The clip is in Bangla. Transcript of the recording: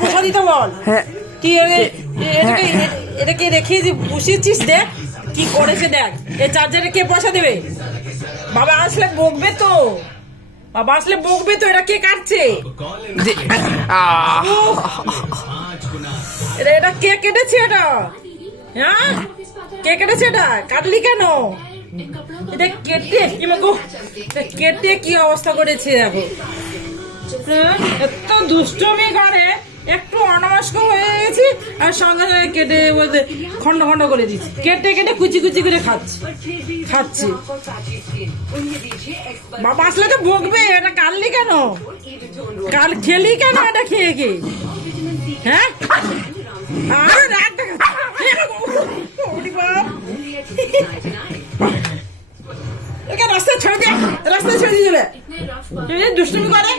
পোষা দিতে বল। তুই এটাকে রেখে বসিয়েছিস, দেখ কি করেছে, দেখ এই চার্জারে কে পয়সা দেবে? বাবা আসলে বকবে তো, এটা কে কাটছে? এটা কে কেটেছে? এটা হ্যাঁ, কে কেটেছে? এটা কাটলি কেন? এটা কেটে কি অবস্থা করেছে দেখো। এত দুষ্টমি করে, একটু অনাবস্ক হয়ে গেছি আর সঙ্গে সঙ্গে কেটে বলতে খন্ড খন্ড করে দিচ্ছি, কেটে কেটে কুচি কুচি করে খাচ্ছি। বাবা আসলে তো বকবে, এটা কাটলি কেন? খেলি কেন এটা খেয়ে খেয়ে? হ্যাঁ, আর রাস্তায় ছেড়ে দিয়ে চলে দুষ্টুমি করে।